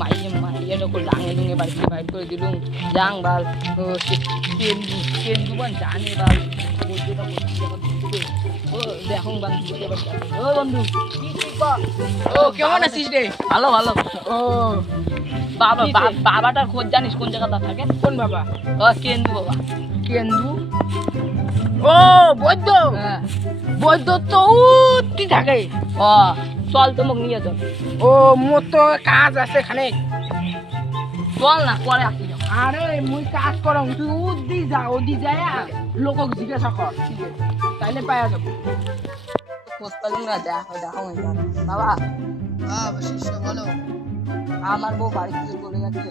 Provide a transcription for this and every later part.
মাইয়ের ওপর লাঙে লুঙে বাড়ি বাইর করে দিলুম যাং বাল ট্রেন দুবান জানে বাল দেখুন বন্ধু ও বন্ধু ও কেমন আছিস রে? ভালো ভালো। ও বাবাটার খোঁজ জানিস কোন জায়গাটা থাকে? কোন বাবা? ও কেন্দু বাবা। কেন্দু? ও বৈদ্য। হ্যাঁ বৈদ্য তো উঠতি থাকে। ও চল তো মোক নিয়ে চল। ও মোর তো কাজ আছে এখানে। চল না পরে আসি যাও। আরে মুই কাজ করম, তুই উদি যা, ওদি যায় লোকক জিজ্ঞাসা কর, ঠিক আছে? তাইলে পাওয়া যাবো। খোঁজ পেলাম না, দেখো বাবা। হ্যাঁ শিষ্য বলো। আমার বউ বাড়ি থেকে চলে যাচ্ছে,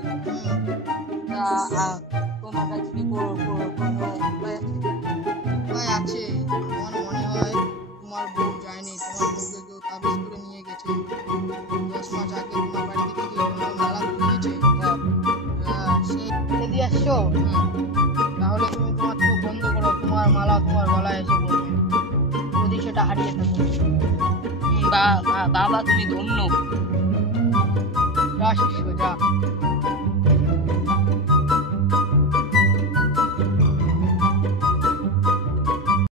তোমার কাছে কি ভাই আছে, আমার মনে হয় তোমার বউ যায়নি, তোমার বউকে কেউ তাবিজ করে নিয়ে গেছে। 10 মাস আগে তোমার বাড়ি থেকে কি কোনো মালা ঘুরিয়েছে? হ্যাঁ সেই যদি আসছো, তাহলে তুমি তোমার চোখ বন্ধ করো, তোমার মালা তোমার গলায় এসে পড়বে যদি সেটা হারিয়ে থাকে। বাবা তুমি ধন্য। যা শিষ্য যা।